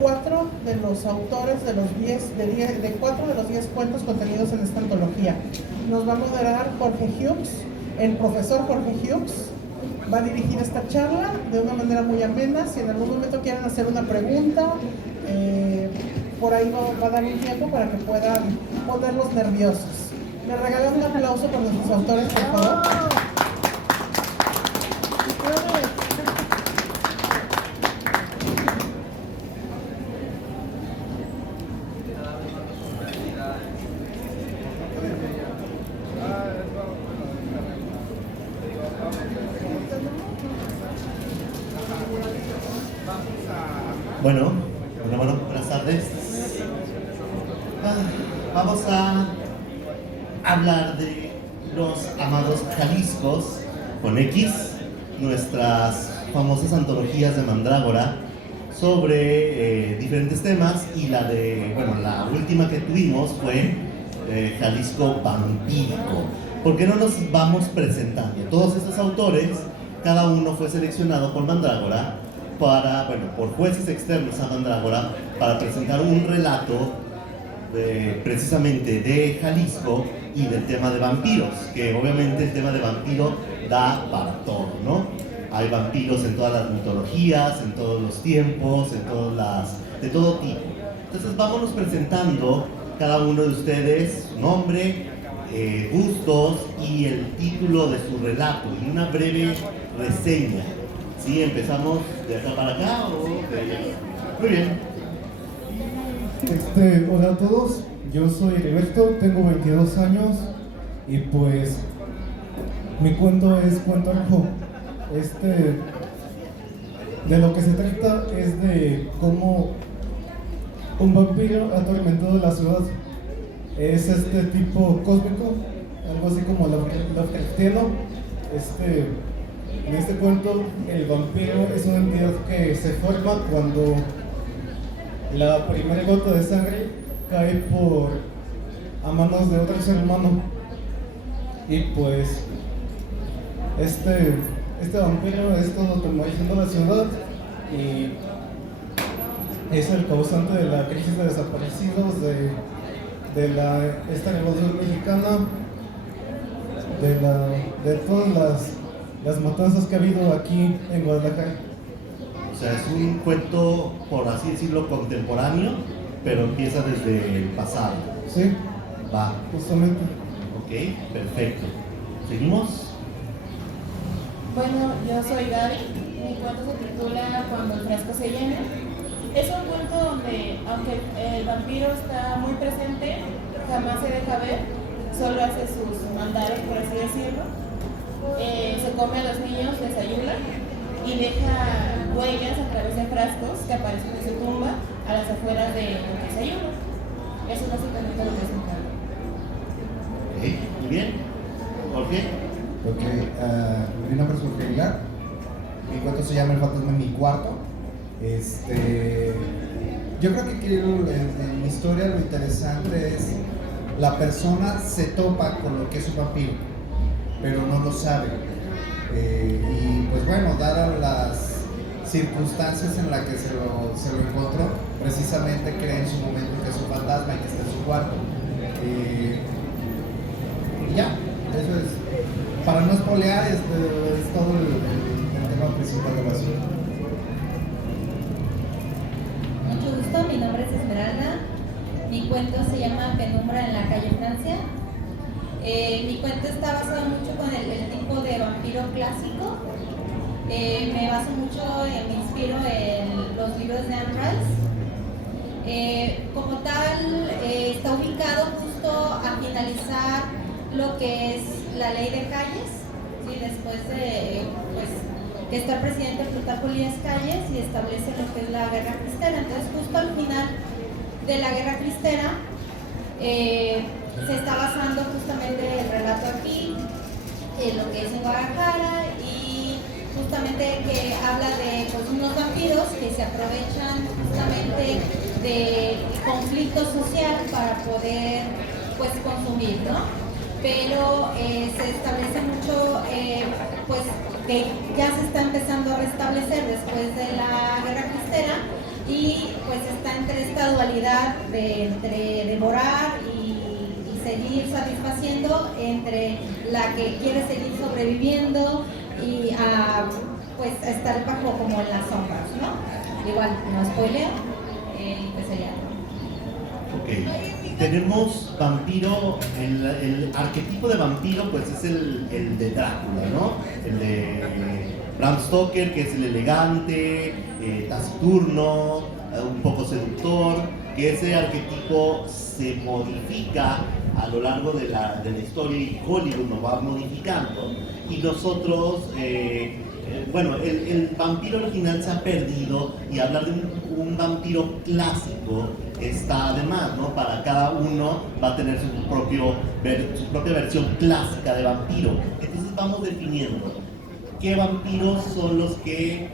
4 de los autores de los 4 de los 10 cuentos contenidos en esta antología. Nos va a moderar Jorge Hughes, el profesor Jorge Hughes. Va a dirigir esta charla de una manera muy amena. Si en algún momento quieren hacer una pregunta, por ahí va a dar un tiempo para que puedan ponerlos nerviosos. ¿Me regalan un aplauso por nuestros autores, por favor? Bueno, buenas tardes. Vamos a hablar de los amados Jaliscos con X, nuestras famosas antologías de Mandrágora sobre diferentes temas, y la última que tuvimos fue Jalisco Vampírico. ¿Por qué no nos vamos presentando? Todos estos autores, cada uno fue seleccionado por Mandrágora por jueces externos a Mandrágora para presentar un relato precisamente de Jalisco y del tema de vampiros, que obviamente el tema de vampiro da para todo, ¿no? Hay vampiros en todas las mitologías, en todos los tiempos, de todo tipo. Entonces vámonos presentando cada uno de ustedes su nombre, gustos y el título de su relato y una breve reseña. ¿Sí? ¿Empezamos de acá para acá o de allá? Muy bien. Hola a todos, yo soy Heriberto, tengo 22 años y pues mi cuento es Cuento Rojo. De lo que se trata es de cómo un vampiro atormentado de la ciudad es tipo cósmico, algo así como Lovecraftiano. En este cuento, el vampiro es una entidad que se forma cuando la primera gota de sangre cae a manos de otro ser humano. Y pues, este vampiro es todo atemorizando la ciudad y es el causante de la crisis de desaparecidos, de esta revolución mexicana, de todas las matanzas que ha habido aquí en Guadalajara. O sea, es un cuento, por así decirlo, contemporáneo, pero empieza desde el pasado. Sí, va. Justamente. Ok, perfecto. ¿Seguimos? Bueno, yo soy Gaby. Mi cuento se titula Cuando el frasco se llena. Es un cuento donde, aunque el vampiro está muy presente, jamás se deja ver, solo hace sus mandados, por así decirlo. Se come a los niños, les ayuda y deja huellas a través de frascos que aparecen en su tumba a las afueras de lo que se ayuda. Eso es básicamente lo que es un cuento. Ok, muy bien. Jorge. Ok, mi nombre es Jorge Aguilar. Mi cuento se llama El fantasma en mi cuarto. Yo creo que en mi historia lo interesante es la persona se topa con lo que es un vampiro, pero no lo sabe. Y pues bueno, dadas las circunstancias en las que se lo encontró, precisamente cree en su momento que es un fantasma y que está en su cuarto. Y ya, eso es. Para no espolear, es todo el tema principal de la ciudad. Mucho gusto, mi nombre es Esmeralda. Mi cuento se llama Penumbra en la calle Francia. Mi cuento está basado mucho con el tipo de vampiro clásico. Me baso mucho, me inspiro en los libros de Anne Rice. Como tal, está ubicado justo a finalizar lo que es la ley de calles, ¿sí? Después de que está el presidente Plutarco Elías Calles y establece lo que es la guerra cristera. Entonces, justo al final de la guerra cristera, se está basando justamente el relato aquí, en lo que es en Guadalajara, y justamente que habla de unos vampiros que se aprovechan justamente del conflicto social para poder consumir, ¿no? Pero se establece mucho que ya se está empezando a restablecer después de la guerra cristera, y pues está entre esta dualidad de entre devorar y seguir satisfaciendo, entre la que quiere seguir sobreviviendo y pues estar bajo como en las sombras, ¿no? Igual, no spoileo, pues sería. Ok, tenemos vampiro, el arquetipo de vampiro pues es el de Drácula, ¿no? El de Bram Stoker, que es el elegante, taciturno, un poco seductor, que ese arquetipo se modifica a lo largo de la historia y Hollywood nos va modificando, y nosotros, bueno, el vampiro original se ha perdido, y hablar de un vampiro clásico está de más, ¿no? Para cada uno va a tener su propia versión clásica de vampiro. Entonces vamos definiendo qué vampiros son los que,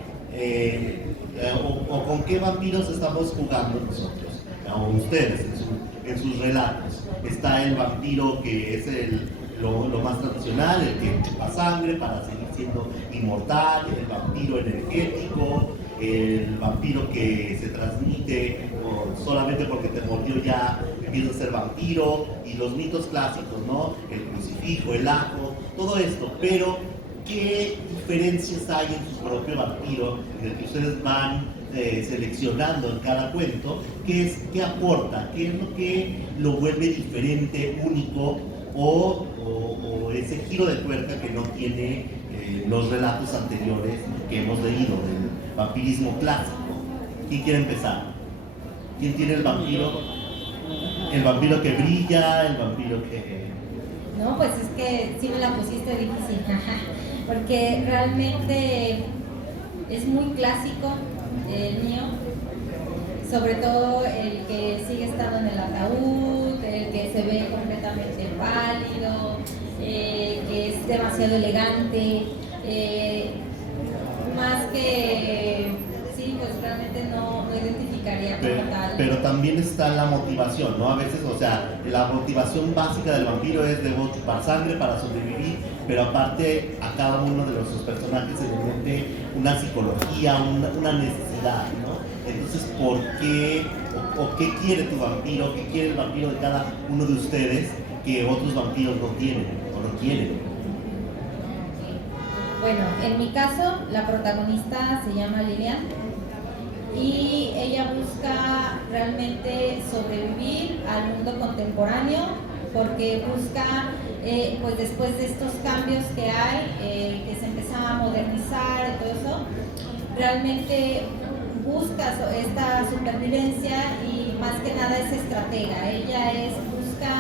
o con qué vampiros estamos jugando nosotros, o ustedes en sus relatos. Está el vampiro que es lo más tradicional, el que chupa sangre para seguir siendo inmortal, el vampiro energético, el vampiro que se transmite solamente porque te mordió ya empieza a ser vampiro, y los mitos clásicos, ¿no? El crucifijo, el ajo, todo esto. Pero ¿qué diferencias hay en su propio vampiro, en el que ustedes van seleccionando en cada cuento? ¿Qué aporta? ¿Qué es lo que lo vuelve diferente, único, o ese giro de tuerca que no tiene los relatos anteriores que hemos leído del vampirismo clásico? ¿Quién quiere empezar? ¿Quién tiene el vampiro? El vampiro que brilla, el vampiro que... No, pues es que sí me la pusiste difícil, porque realmente es muy clásico el mío, sobre todo el que sigue estando en el ataúd, el que se ve completamente pálido, que es demasiado elegante, más que, sí, pues realmente no identificaría como tal. Pero también está la motivación, ¿no? A veces, o sea, la motivación básica del vampiro es debo chupar sangre para sobrevivir, pero aparte a cada uno de sus personajes se le mete una psicología, una necesidad, ¿no? Entonces, ¿por qué o qué quiere tu vampiro? ¿Qué quiere el vampiro de cada uno de ustedes que otros vampiros no tienen o no quieren? Bueno, en mi caso, la protagonista se llama Lilian y ella busca realmente sobrevivir al mundo contemporáneo, porque busca, pues después de estos cambios que hay, que se empezaba a modernizar y todo eso, realmente busca esta supervivencia, y más que nada es estratega. Ella busca,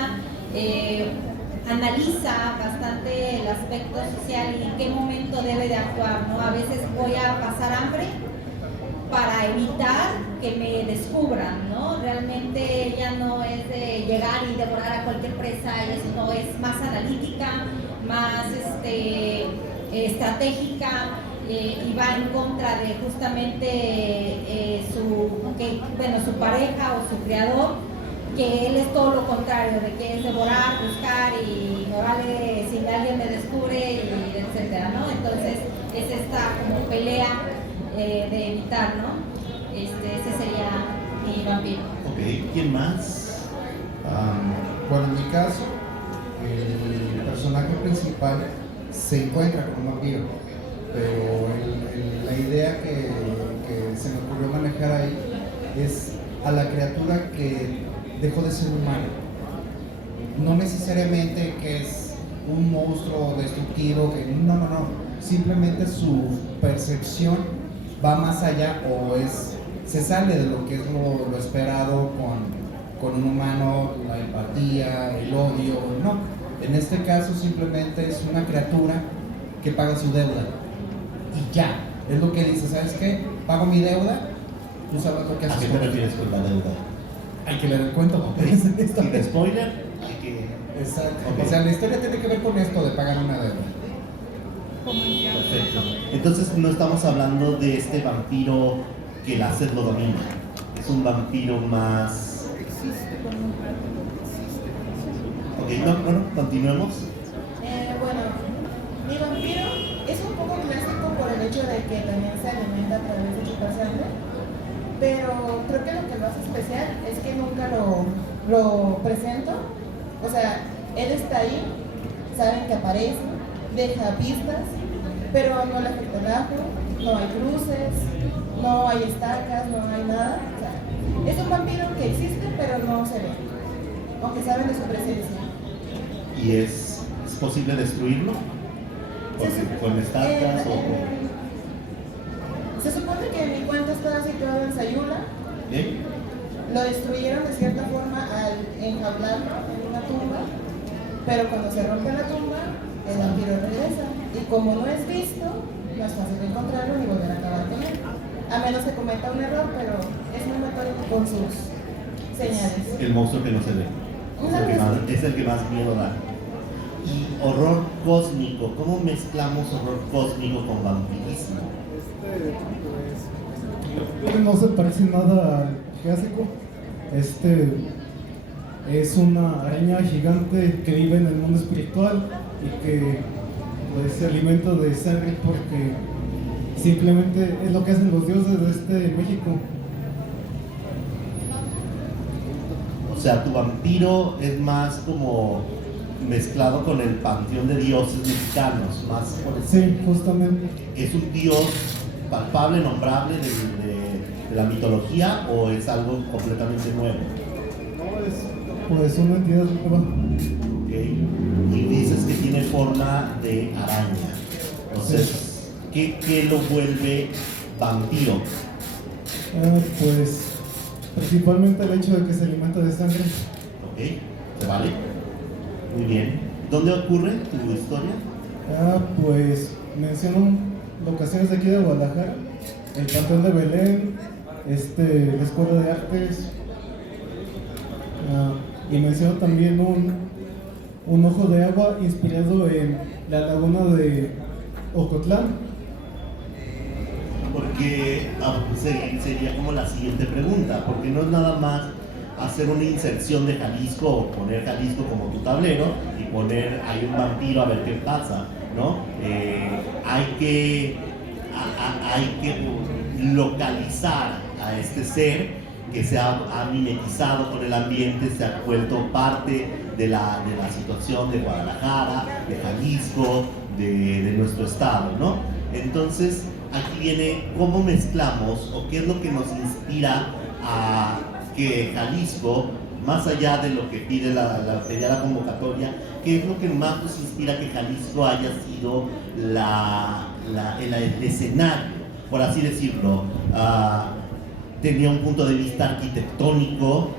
analiza bastante el aspecto social y en qué momento debe de actuar, ¿no? A veces voy a pasar hambre para evitar que me descubran, ¿no? Realmente ella no es de llegar y devorar a cualquier presa, ella no, es más analítica, más estratégica, y va en contra de justamente su pareja o su criador, que él es todo lo contrario, de que es devorar, buscar y me vale si alguien me descubre, y etcétera, ¿no? Entonces es esta como pelea de evitar, ¿no? Ese sería mi vampiro. Ok, ¿quién más? Bueno, en mi caso, el personaje principal se encuentra con un vampiro, pero la idea que se me ocurrió manejar ahí es a la criatura que dejó de ser humano. No necesariamente que es un monstruo destructivo, no. Simplemente su percepción va más allá, o se sale de lo que es lo esperado con un humano, la empatía, el odio, no. En este caso simplemente es una criatura que paga su deuda. Y ya, es lo que dice, ¿sabes qué? Pago mi deuda, tú sabes lo que haces. ¿A qué te refieres con la deuda? Hay que leer el cuento. ¿Sin spoiler? Exacto. Okay. O sea, la historia tiene que ver con esto de pagar una deuda. Perfecto. Entonces no estamos hablando de este vampiro que el láser lo domina. Es un vampiro más... Ok, no, continuemos. Bueno, mi vampiro es un poco clásico por el hecho de que también se alimenta a través de chupar sangre, pero creo que lo que lo hace especial es que nunca lo presento. O sea, él está ahí, saben que aparece, deja pistas, pero no le afecta el ajo, no hay cruces, no hay estacas, no hay nada. O sea, es un vampiro que existe, pero no se ve, aunque saben de su presencia. ¿Y es posible destruirlo? ¿Con estacas o...? Se supone que mi cuento está situado en Sayula. ¿Sí? Lo destruyeron de cierta forma al enjaularlo en una tumba, pero cuando se rompe la tumba, el vampiro regresa. Y como no es visto, no es fácil de encontrarlo ni volver a acabar con él. A menos que cometa un error, pero es muy metódico con sus señales. El monstruo que no se ve. Es el que más miedo da. Y horror cósmico. ¿Cómo mezclamos horror cósmico con vampirismo? No se parece nada al clásico. Es una araña gigante que vive en el mundo espiritual y que pues, se alimenta de sangre porque simplemente es lo que hacen los dioses de México. O sea, tu vampiro es más como mezclado con el panteón de dioses mexicanos, más por eso. Sí, justamente. ¿Es un dios palpable, nombrable de la mitología o es algo completamente nuevo? No, es pues una entidad nueva. Okay. Y dices que tiene forma de araña. Entonces, ¿qué lo vuelve vampiro? Pues principalmente el hecho de que se alimenta de sangre. Ok, ¿se vale? Muy bien. ¿Dónde ocurre tu historia? Pues menciono locaciones de aquí de Guadalajara, el Panteón de Belén, la Escuela de Artes, y menciono también un ojo de agua inspirado en la laguna de Ocotlán. Porque sería como la siguiente pregunta, porque no es nada más hacer una inserción de Jalisco o poner Jalisco como tu tablero y poner ahí un vampiro a ver qué pasa, ¿no? Hay que localizar a este ser que se ha mimetizado con el ambiente, se ha vuelto parte de la situación de Guadalajara, de Jalisco, de nuestro estado, ¿no? Entonces, aquí viene cómo mezclamos o qué es lo que nos inspira a que Jalisco, más allá de lo que pide la convocatoria, qué es lo que más nos inspira que Jalisco haya sido el escenario, por así decirlo. Tenía un punto de vista arquitectónico,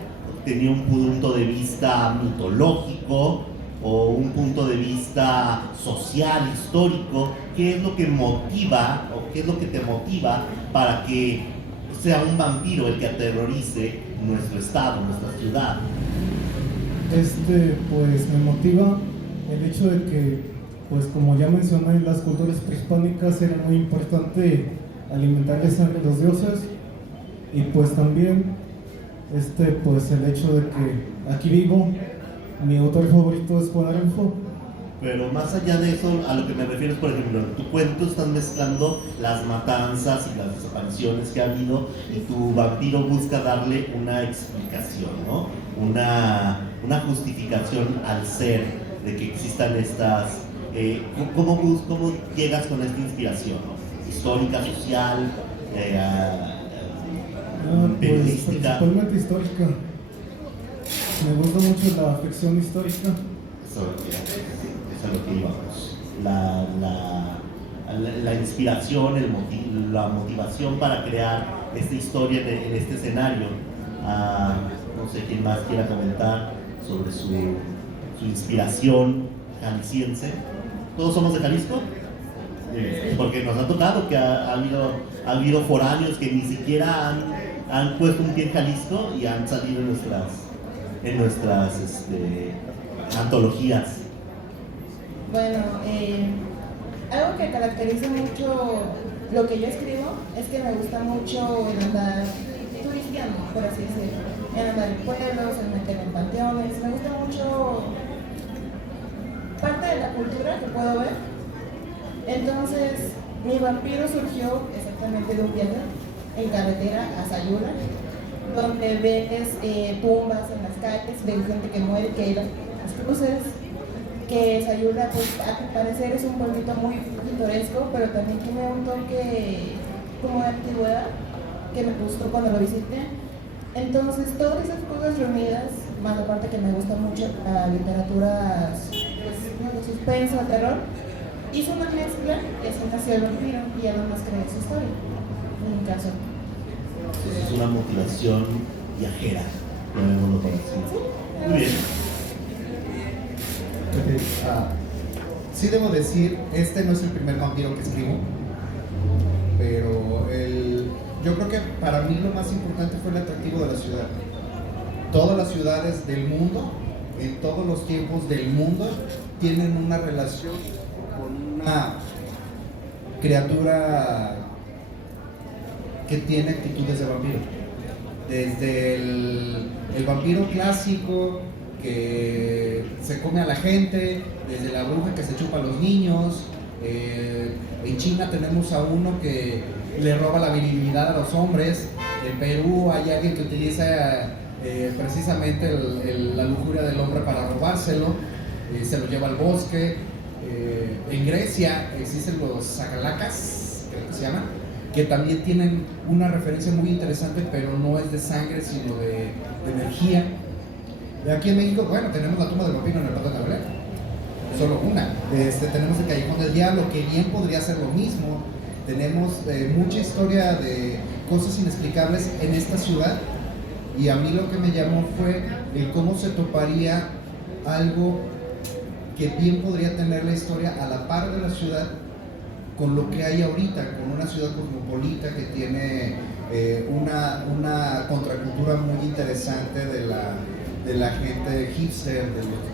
tenía un punto de vista mitológico o un punto de vista social, histórico. ¿Qué es lo que motiva o qué es lo que te motiva para que sea un vampiro el que aterrorice nuestro estado, nuestra ciudad? Pues me motiva el hecho de que, pues como ya mencioné, las culturas prehispánicas era muy importante alimentarle sangre a los dioses, y pues también pues el hecho de que aquí vivo, mi autor favorito es Juan Rulfo. Pero más allá de eso, a lo que me refiero es, por ejemplo, en tu cuento estás mezclando las matanzas y las desapariciones que ha habido y tu vampiro busca darle una explicación, ¿no? Una justificación al ser de que existan estas... ¿Cómo llegas con esta inspiración, ¿no? Histórica, social, Pues periodística? principalmente histórica. Me gusta mucho la ficción histórica. Eso es a lo que íbamos. La inspiración, la motivación para crear esta historia en este escenario. No sé quién más quiera comentar sobre su inspiración jalisciense. ¿Todos somos de Jalisco? Porque nos ha tocado que ha habido foráneos que ni siquiera han puesto un pie en Jalisco y han salido en nuestras antologías. Bueno, algo que caracteriza mucho lo que yo escribo es que me gusta mucho el andar turisteando, por así decirlo, el andar en pueblos, el meterme en panteones. Me gusta mucho parte de la cultura que puedo ver. Entonces, mi vampiro surgió exactamente de un viaje. en carretera a Sayula, donde ves tumbas en las calles, ves gente que muere, que hay las cruces, que Sayula, pues a mi parecer es un pueblito muy pintoresco, pero también tiene un toque como de antigüedad que me gustó cuando lo visité. Entonces, todas esas cosas reunidas, más aparte que me gusta mucho la literatura pues, de suspenso, de terror, hizo una mezcla y así nació el vampiro y además creé su historia, en mi caso. Entonces es una motivación viajera, llamémoslo por así. Muy bien. Sí debo decir, este no es el primer vampiro que escribo, pero yo creo que para mí lo más importante fue el atractivo de la ciudad. Todas las ciudades del mundo, en todos los tiempos del mundo, tienen una relación con una criatura que tiene actitudes de vampiro. Desde el vampiro clásico que se come a la gente, desde la bruja que se chupa a los niños. En China tenemos a uno que le roba la virilidad a los hombres. En Perú hay alguien que utiliza precisamente la lujuria del hombre para robárselo, se lo lleva al bosque. En Grecia existen los sacalacas, creo que se llaman, que también tienen una referencia muy interesante, pero no es de sangre, sino de energía. Aquí en México, bueno, tenemos la tumba del vampiro en el Pato de Tablero, solo una. Tenemos el Callejón del Diablo, que bien podría ser lo mismo. Tenemos mucha historia de cosas inexplicables en esta ciudad, y a mí lo que me llamó fue el cómo se toparía algo que bien podría tener la historia a la par de la ciudad con lo que hay ahorita, con una ciudad cosmopolita que tiene una contracultura muy interesante de la gente hipster,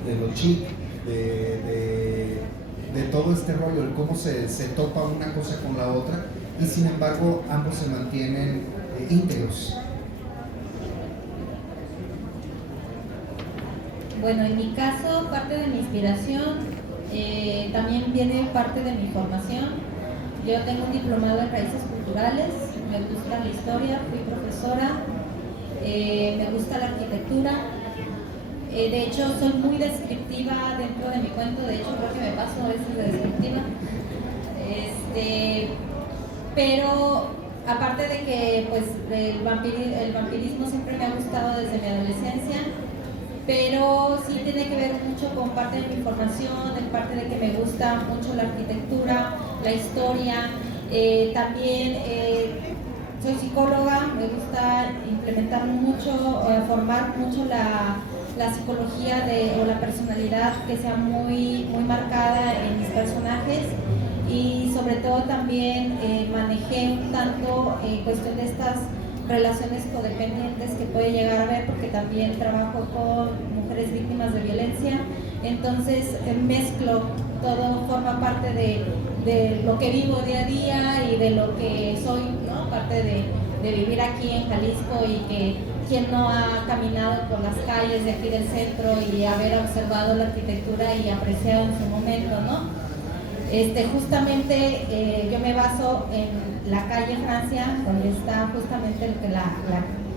de los chic, de todo este rollo, el cómo se topa una cosa con la otra, y sin embargo ambos se mantienen íntegros. Bueno, en mi caso, parte de mi inspiración también viene parte de mi formación. Yo tengo un diplomado en raíces culturales, me gusta la historia, fui profesora, me gusta la arquitectura. De hecho, soy muy descriptiva dentro de mi cuento, de hecho creo que me paso a veces de descriptiva. Pero aparte de que pues, el vampirismo siempre me ha gustado desde mi adolescencia, pero sí tiene que ver mucho con parte de mi formación, en parte de que me gusta mucho la arquitectura, la historia, también soy psicóloga, me gusta implementar mucho, formar mucho la psicología o la personalidad que sea muy, muy marcada en mis personajes, y sobre todo también manejé un tanto cuestión de estas relaciones codependientes que puede llegar a haber, porque también trabajo con mujeres víctimas de violencia. Entonces mezclo, todo forma parte de lo que vivo día a día y de lo que soy, ¿no? Parte de vivir aquí en Jalisco, y que quien no ha caminado por las calles de aquí del centro y haber observado la arquitectura y apreciado en su momento, ¿no? Justamente yo me baso en la calle Francia, donde está justamente la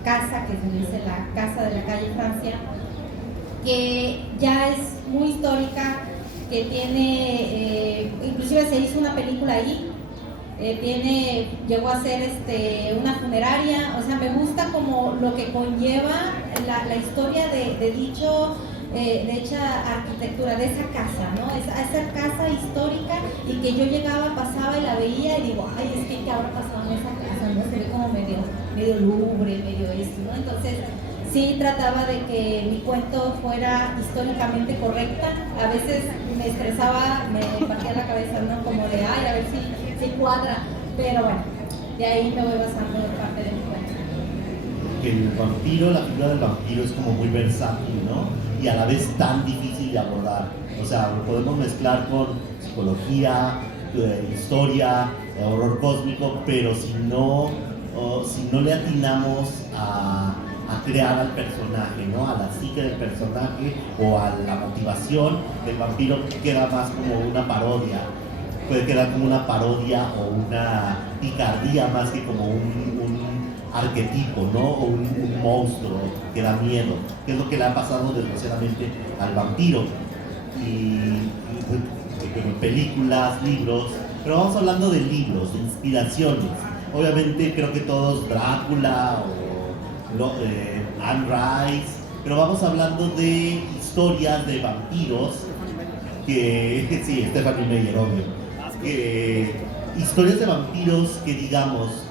casa, que se dice la casa de la calle Francia, que ya es muy histórica, que tiene, inclusive se hizo una película allí, llegó a ser una funeraria. O sea, me gusta como lo que conlleva la historia de dicha arquitectura, de esa casa, ¿no? Esa casa histórica, y que yo llegaba, pasaba y la veía y digo, ay, es que ¿qué habrá pasado en esa casa? ¿No? Se ve como medio lúgubre, medio esto, ¿no? Entonces, sí trataba de que mi cuento fuera históricamente correcta. A veces me estresaba, me partía la cabeza, ¿no? Como de, ay, a ver si cuadra. Pero bueno, de ahí me voy basando en parte de mi cuento. El vampiro, la figura del vampiro es como muy versátil, ¿no? Y a la vez tan difícil de abordar. O sea, lo podemos mezclar con psicología, historia, horror cósmico, pero si no le atinamos a crear al personaje, ¿no? A la psique del personaje o a la motivación del vampiro, queda más como una parodia. Puede quedar como una parodia o una picardía más que como un arquetipo, ¿no? O un monstruo que da miedo, que es lo que le ha pasado desgraciadamente al vampiro. Películas, libros, pero vamos hablando de libros, de inspiraciones. Obviamente creo que todos Drácula o Anne Rice, pero vamos hablando de historias de vampiros que, sí, Stephanie Meyer, obvio, historias de vampiros que digamos,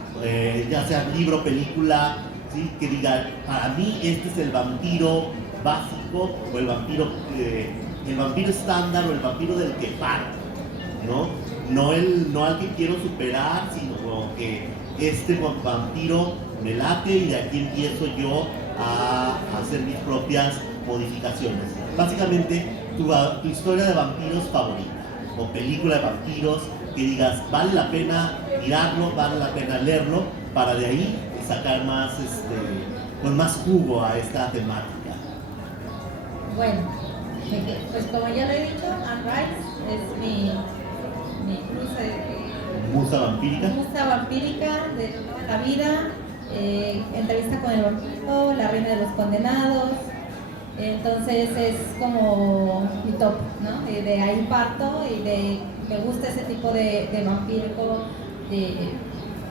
ya sea libro, película, ¿sí? Que digan, para mí este es el vampiro básico o el vampiro estándar o el vampiro del que paro, ¿no? No al que quiero superar, sino que este vampiro me late y de aquí empiezo yo a hacer mis propias modificaciones. Básicamente, tu historia de vampiros favorita o película de vampiros que digas, vale la pena mirarlo, vale la pena leerlo, para de ahí sacar más, pues más jugo a esta temática. Bueno, pues como ya lo he dicho, Anne Rice es mi Musa vampírica. Musa vampírica de toda la vida. Entrevista con el vampiro, La reina de los condenados. Entonces es como mi top, ¿no? De ahí parto y me gusta ese tipo de vampírico,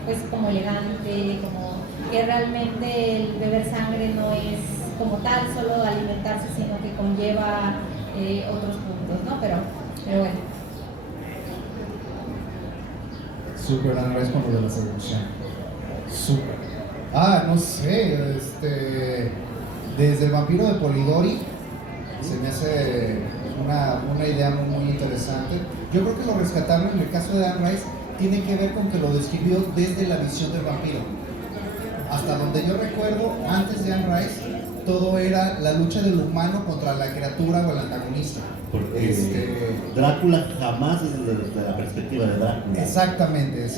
pues como elegante, como que realmente el beber sangre no es como tal solo alimentarse, sino que conlleva otros puntos, ¿no? Pero bueno. Súper Anne Rice con lo de la seducción. Súper. No sé, desde el vampiro de Polidori se me hace una idea muy interesante. Yo creo que lo rescatable en el caso de Anne Rice tiene que ver con que lo describió desde la visión del vampiro. Hasta donde yo recuerdo, antes de Anne Rice, todo era la lucha del humano contra la criatura o el antagonista. Porque Drácula jamás es desde la perspectiva de Drácula. Exactamente.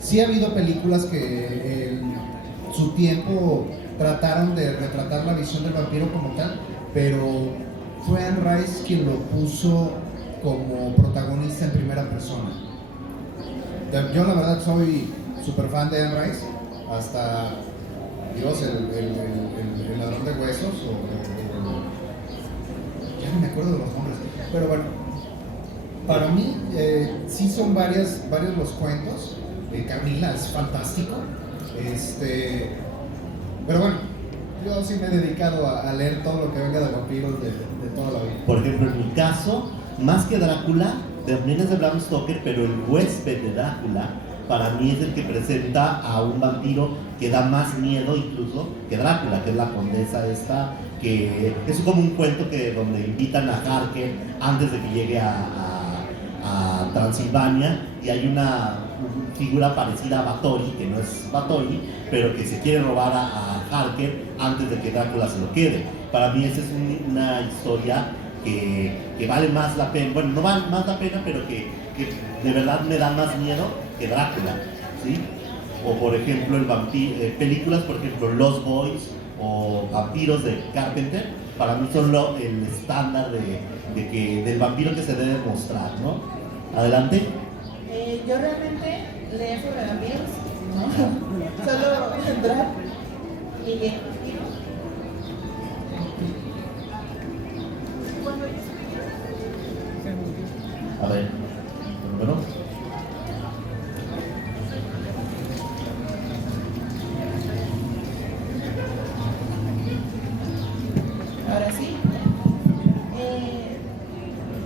Sí ha habido películas que en su tiempo trataron de retratar la visión del vampiro como tal, pero fue Anne Rice quien lo puso como protagonista en primera persona. Yo la verdad soy súper fan de Anne Rice, hasta Dios, el ladrón de huesos, ya no me acuerdo de los nombres, pero bueno, para mí sí son varios los cuentos. Camila es fantástico, pero bueno, yo sí me he dedicado a leer todo lo que venga de vampiros de toda la vida. Por ejemplo, en mi caso, más que Drácula, también es de Bram Stoker, pero el huésped de Drácula para mí es el que presenta a un vampiro que da más miedo incluso que Drácula, que es la condesa esta, que es como un cuento donde invitan a Harker antes de que llegue a Transilvania, y hay una figura parecida a Báthory, que no es Báthory, pero que se quiere robar a Harker antes de que Drácula se lo quede. Para mí esa es una historia que vale más la pena, bueno, no vale más la pena, pero que de verdad me da más miedo que Drácula, ¿sí? O por ejemplo películas, por ejemplo Lost Boys o Vampiros de Carpenter, para mí son el estándar del vampiro que se debe mostrar, ¿no? Adelante. Yo realmente leo sobre vampiros, ¿no? Solo entrar y leer. A ver, bueno. Ahora sí.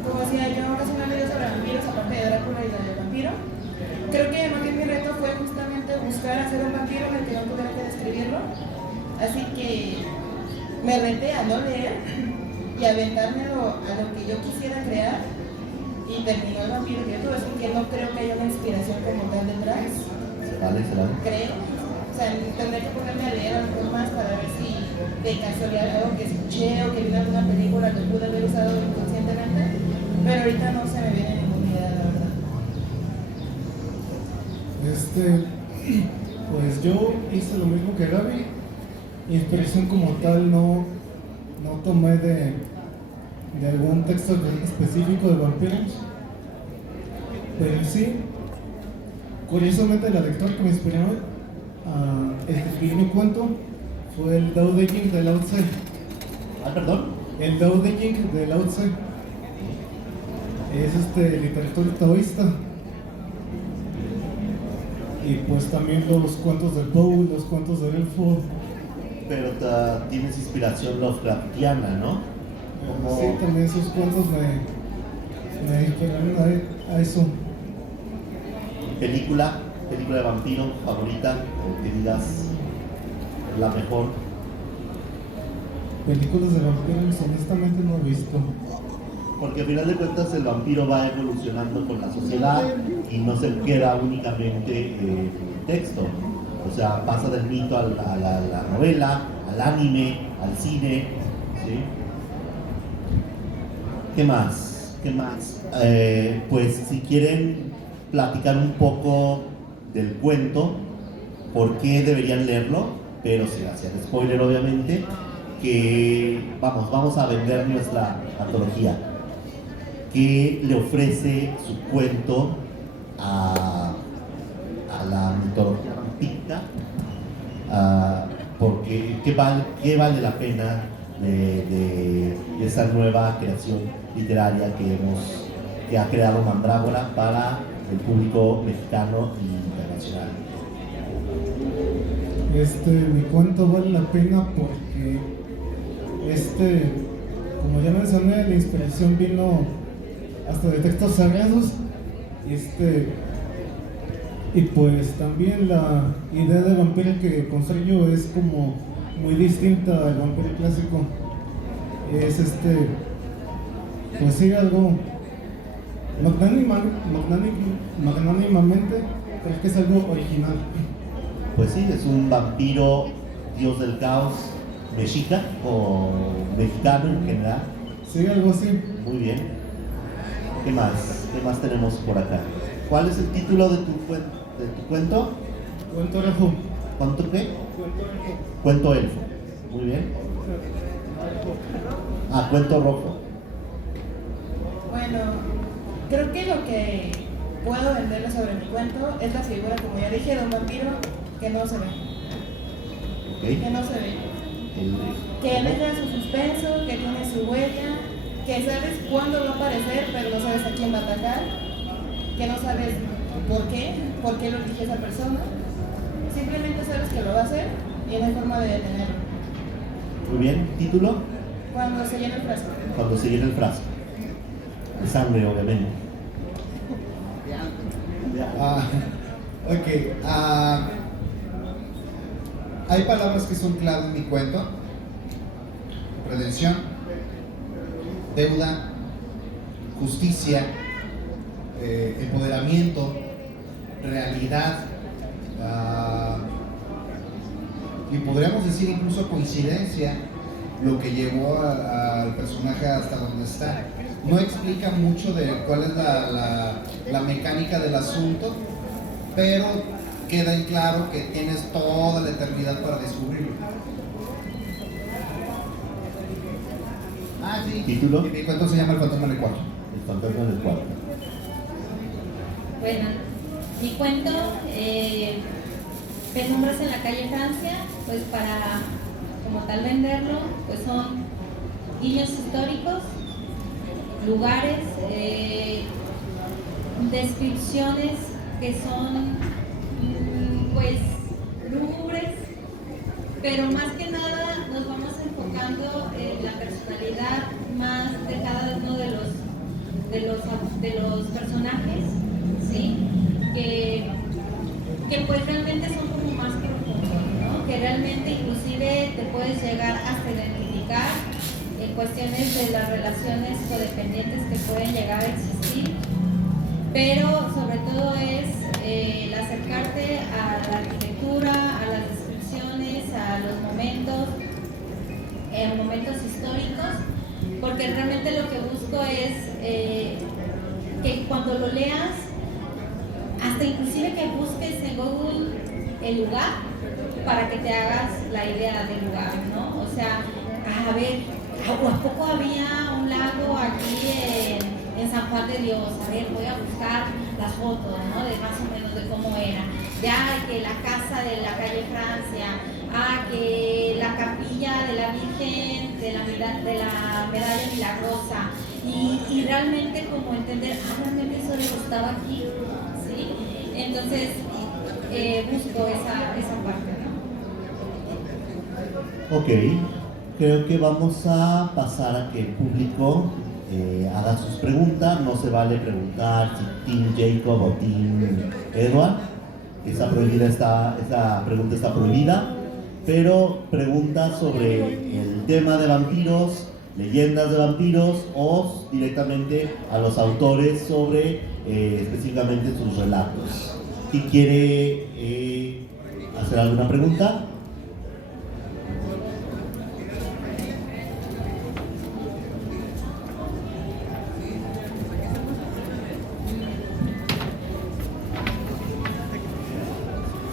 Como decía, yo casi no he leído sobre vampiros, aparte de Drácula y la del vampiro. Creo que más bien mi reto fue justamente buscar hacer un vampiro en el que no tuviera que describirlo. Así que me reté a no leer y aventarme a lo que yo quisiera crear. Y terminó el vampiro que yo tuve, así que no creo que haya una inspiración como tal detrás. Se vale. Creo. O sea, tendré que ponerme a leer algo más para ver si de casualidad algo que escuché o que vi en alguna película que pude haber usado inconscientemente. Pero ahorita no se me viene ninguna idea, la verdad. Pues yo hice lo mismo que Gaby. Inspiración como tal no tomé de algún texto específico de vampiros, pero sí, curiosamente la lectora que me inspiró escribí mi cuento fue el Dao De Jing de Lao Tse. Ah, perdón. El Dao De Jing de Lao Tse es literatura taoísta. Y pues también los cuentos del Poe, los cuentos del elfo. Pero tienes inspiración Lovecraftiana, ¿no? Como Sí, también esos cuentos me inspiraron a eso. película de vampiro favorita, o que digas la mejor. Películas de vampiros honestamente no he visto. Porque al final de cuentas el vampiro va evolucionando con la sociedad y no se queda únicamente en el texto. O sea, pasa del mito a la novela, al anime, al cine, ¿sí? ¿Qué más? ¿Qué más? Pues si quieren platicar un poco del cuento, por qué deberían leerlo, pero sin hacer spoiler obviamente, que vamos a vender nuestra antología. ¿Qué le ofrece su cuento a la mitología vampírica? Porque ¿qué vale la pena de esa nueva creación literaria que ha creado Mandrágora para el público mexicano y internacional? Mi cuento vale la pena porque como ya mencioné, la inspiración vino hasta de textos sagrados, y pues también la idea de vampiro que construyo es como muy distinta al vampiro clásico. Es pues sí, algo magnánimamente, creo que es algo original. Pues sí, es un vampiro dios del caos mexica o mexicano en general. Sí, algo así. Muy bien. ¿Qué más? ¿Qué más tenemos por acá? ¿Cuál es el título de tu cuento? Cuento elfo. ¿Cuánto qué? Cuento elfo. Cuento elfo. Muy bien. Ah, cuento rojo. Bueno, creo que lo que puedo venderle sobre mi cuento es la figura, como ya dije, de un vampiro que no se ve. ¿Ok? Que no se ve. Que no tiene su suspenso, que tiene su huella, que sabes cuándo va a aparecer, pero no sabes a quién va a atacar, que no sabes por qué lo elige esa persona. Simplemente sabes que lo va a hacer y no hay forma de detenerlo. Muy bien. ¿Título? Cuando se llena el frasco. Cuando se llena el frasco. De sangre, obviamente. Ok. Hay palabras que son clave en mi cuento: redención, deuda, justicia, empoderamiento, realidad, y podríamos decir incluso coincidencia, lo que llevó al personaje hasta donde está. No explica mucho de cuál es la mecánica del asunto, pero queda en claro que tienes toda la eternidad para descubrirlo. Sí. ¿Título? Y mi cuento se llama El fantasma del cuarto. El fantasma del cuarto. Bueno, mi cuento, Penumbras en la calle Francia, pues para como tal venderlo, pues son guiños históricos, lugares, descripciones que son pues lúgubres, pero más que nada nos vamos enfocando en la personalidad más de cada uno de los personajes, ¿sí? Que pues realmente son como más profundos, ¿no? Que realmente inclusive te puedes llegar hasta identificar en cuestiones de las relaciones codependientes que pueden llegar a existir, pero sobre todo es el acercarte a la arquitectura, a las descripciones, a los momentos históricos, porque realmente lo que busco es que cuando lo leas, hasta inclusive que busques en Google el lugar para que te hagas la idea del lugar, ¿no? O sea, a ver, ¿a poco había un lago aquí en San Juan de Dios. A ver, voy a buscar las fotos, ¿no? De más o menos de cómo era. Ya que la casa de la calle Francia, que la capilla de la Virgen de la Medalla Milagrosa. Y realmente como entender, realmente eso le gustaba aquí, ¿sí? Entonces busco esa parte, ¿no? Ok, creo que vamos a pasar a que el público haga sus preguntas. No se vale preguntar si Team Jacob o Team Edward. Esa pregunta está prohibida, pero preguntas sobre el tema de vampiros, leyendas de vampiros, o directamente a los autores sobre específicamente sus relatos. ¿Quién quiere hacer alguna pregunta?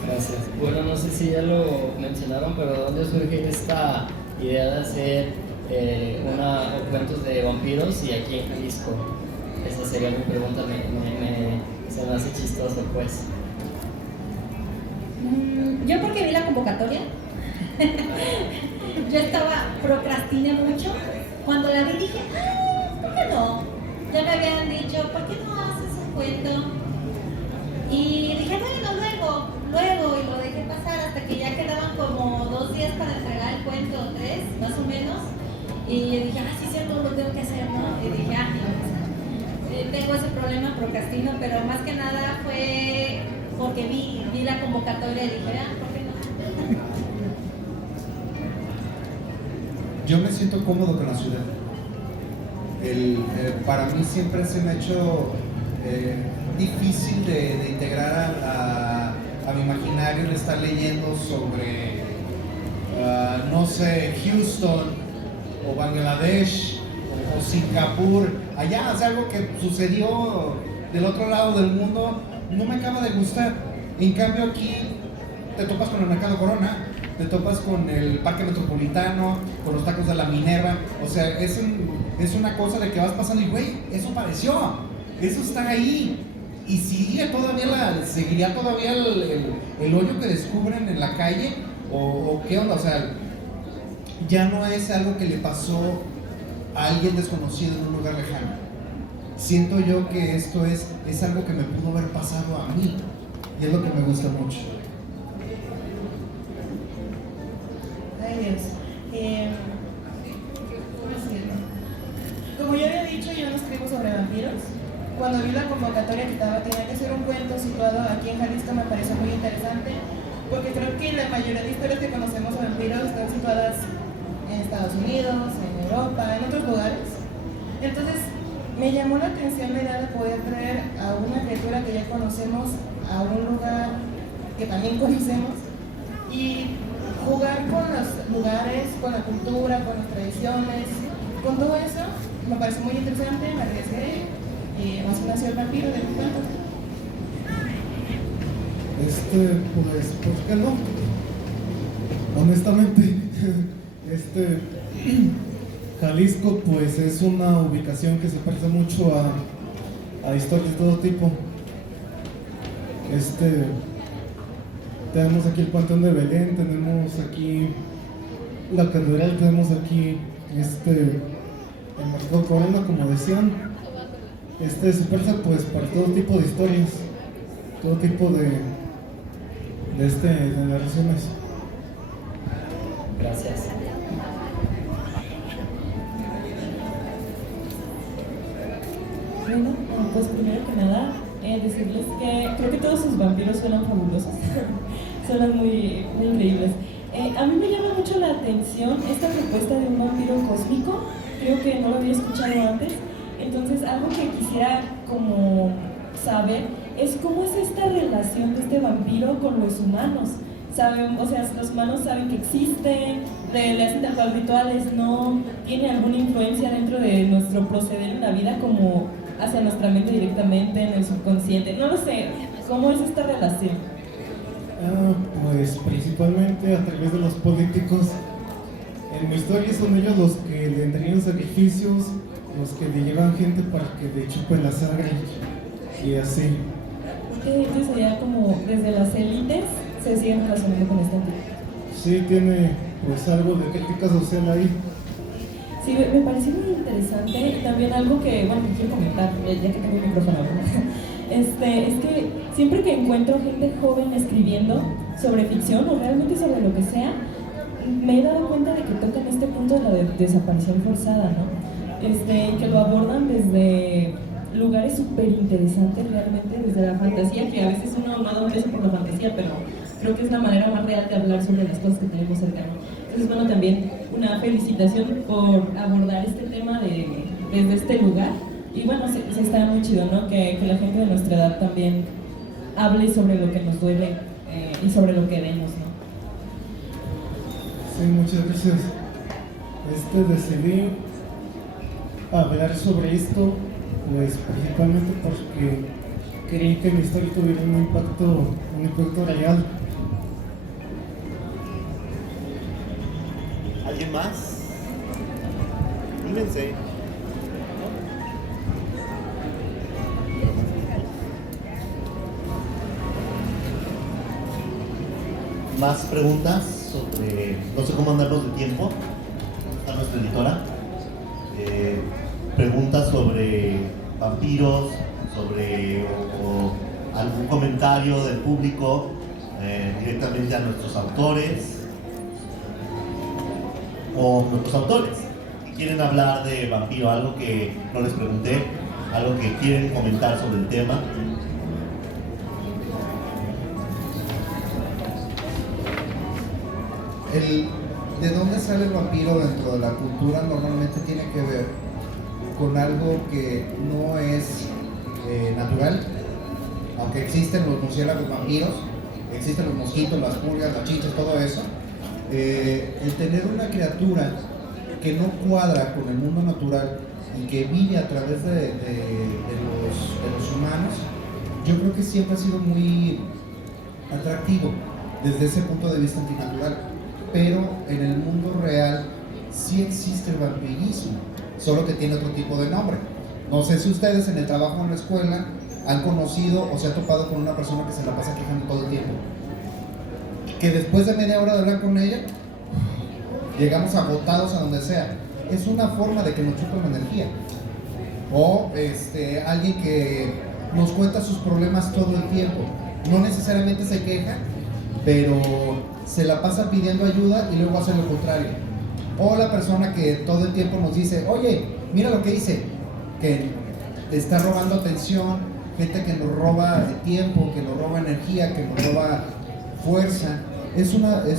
Gracias. Bueno, no sé si ya lo mencionaron, pero ¿de dónde surge esta idea de hacer cuentos de vampiros y aquí en Jalisco? Esa sería mi pregunta, se me hace chistoso, pues. Yo porque vi la convocatoria, yo procrastiné mucho. Cuando la vi dije, ¿por qué no? Ya me habían dicho, ¿por qué no haces un cuento? Y dije, bueno, luego, y lo dejé pasar hasta que ya quedaban como 2 días para entregar el cuento, 3, más o menos. Y dije, sí, cierto, lo tengo que hacer, ¿no? Y dije, tengo ese problema, procrastino, pero más que nada fue porque vi la convocatoria y dije, ¿por qué no? Yo me siento cómodo con la ciudad. Para mí siempre se me ha hecho difícil de integrar a mi imaginario, de estar leyendo sobre, no sé, Houston o Bangladesh o Singapur. Allá es algo que sucedió del otro lado del mundo, no me acaba de gustar. En cambio aquí te topas con el Mercado Corona, te topas con el Parque Metropolitano, con los tacos de la Minerva. O sea, es una cosa de que vas pasando y, güey, eso apareció, eso está ahí. Y seguiría todavía el hoyo que descubren en la calle, o qué onda. O sea, ya no es algo que le pasó a alguien desconocido en un lugar lejano. Siento yo que esto es algo que me pudo haber pasado a mí, y es lo que me gusta mucho. Ay, Dios. ¿Cómo decirlo? Como yo había dicho, yo no escribo sobre vampiros. Cuando vi la convocatoria que tenía que hacer un cuento situado aquí en Jalisco, me pareció muy interesante, porque creo que la mayoría de historias que conocemos de vampiros están situadas en Estados Unidos, en Europa, en otros lugares. Entonces, me llamó la atención la idea de poder traer a una criatura que ya conocemos a un lugar que también conocemos y jugar con los lugares, con la cultura, con las tradiciones, con todo eso. Me pareció muy interesante, me arriesgué, así nació el vampiro de mi cuento. Pues, ¿por qué no? Honestamente, Jalisco pues es una ubicación que se parece mucho a historias de todo tipo. Tenemos aquí el Panteón de Belén, tenemos aquí la catedral, tenemos aquí el Mercado Corona, como decían. Se presta pues para todo tipo de historias, todo tipo de narraciones. Gracias. Bueno, pues primero que nada, decirles que creo que todos sus vampiros suenan fabulosos, suenan muy, muy increíbles. A mí me llama mucho la atención esta propuesta de un vampiro cósmico, creo que no lo había escuchado antes, entonces algo que quisiera como saber es cómo es esta relación de este vampiro con los humanos. O sea, los humanos saben que existen, le hacen tal cual rituales, no tiene alguna influencia dentro de nuestro proceder en la vida como hacia nuestra mente directamente, en el subconsciente, no lo sé, ¿cómo es esta relación? Pues principalmente a través de los políticos. En mi historia son ellos los que le entregan sacrificios los que le llevan gente para que le chupen la sangre y así. Entonces sería como desde las élites se siguen relacionando con esta entidad. Sí, tiene pues algo de crítica social ahí. Sí, me pareció muy interesante y también algo que, bueno, quiero comentar, ya que tengo el micrófono, ¿verdad? Es que siempre que encuentro gente joven escribiendo sobre ficción o realmente sobre lo que sea, me he dado cuenta de que tocan este punto de la desaparición forzada, ¿no? Que lo abordan desde lugares súper interesantes realmente, desde la fantasía, que a veces uno no da un beso por la fantasía, pero creo que es la manera más real de hablar sobre las cosas que tenemos cerca. Entonces, bueno, también una felicitación por abordar este tema desde este lugar. Y bueno, se está muy chido, ¿no? Que la gente de nuestra edad también hable sobre lo que nos duele y sobre lo que vemos, ¿no? Sí, muchas gracias. Decidí hablar sobre esto, pues principalmente porque creí que mi historia tuviera un impacto real. ¿Alguien más? Dímense. ¿Más preguntas sobre, no sé cómo andamos de tiempo? Está nuestra editora. Preguntas sobre vampiros, sobre o algún comentario del público directamente a nuestros autores o nuestros autores. Si quieren hablar de vampiro, algo que no les pregunté, algo que quieren comentar sobre el tema. ¿De dónde sale el vampiro dentro de la cultura? Normalmente tiene que ver con algo que no es natural, aunque existen los murciélagos vampiros, existen los mosquitos, las pulgas, las chichas, todo eso. El tener una criatura que no cuadra con el mundo natural y que vive a través de los humanos, yo creo que siempre ha sido muy atractivo desde ese punto de vista antinatural. Pero en el mundo real sí existe el vampirismo, solo que tiene otro tipo de nombre. No sé si ustedes en el trabajo o en la escuela han conocido o se ha topado con una persona que se la pasa quejando todo el tiempo, que después de media hora de hablar con ella llegamos agotados a donde sea. Es una forma de que nos chupen la energía. O alguien que nos cuenta sus problemas todo el tiempo, no necesariamente se queja, pero se la pasa pidiendo ayuda y luego hace lo contrario. O la persona que todo el tiempo nos dice, oye, mira lo que hice, que te está robando atención, gente que nos roba tiempo, que nos roba energía, que nos roba fuerza. Es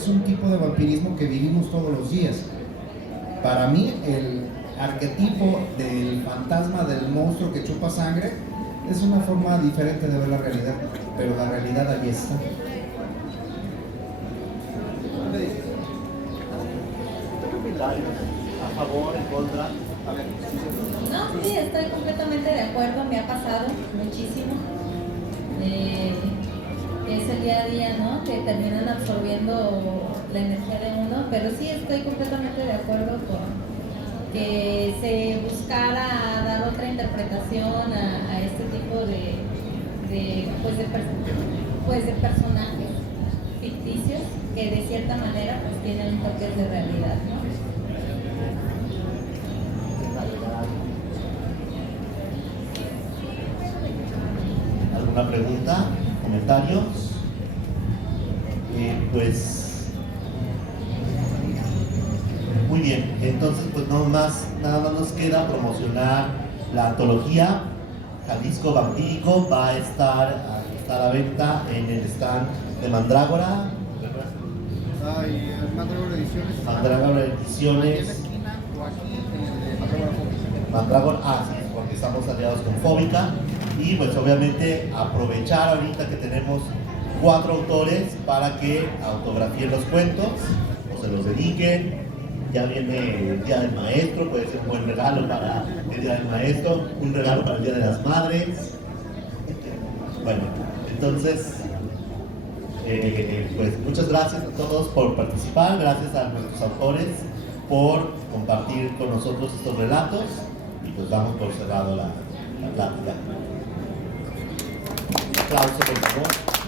un tipo de vampirismo que vivimos todos los días. Para mí, el arquetipo del fantasma, del monstruo que chupa sangre, es una forma diferente de ver la realidad, pero la realidad ahí está. ¿A favor, en contra? No, sí, estoy completamente de acuerdo, me ha pasado muchísimo. Es el día a día, ¿no? Que terminan absorbiendo la energía de uno, pero sí estoy completamente de acuerdo con que se buscara dar otra interpretación a este tipo de personajes ficticios que de cierta manera pues tienen toques de realidad, ¿no? ¿Alguna pregunta? ¿Comentarios? Pues muy bien, entonces pues nada más nos queda promocionar la antología Jalisco Vampírico. Va a estar a la venta en el stand de Mandrágora. Mandrágora Ediciones. Mandrágora Ediciones. Mandrágora, sí, porque estamos aliados con Fóbica. Y pues obviamente aprovechar ahorita que tenemos 4 autores para que autografíen los cuentos o se los dediquen. Ya viene el Día del Maestro, puede ser un buen regalo para el Día del Maestro, un regalo para el Día de las Madres. Bueno, entonces pues muchas gracias a todos por participar, gracias a nuestros autores por compartir con nosotros estos relatos. Y pues damos por cerrado la plática. Un aplauso, por favor.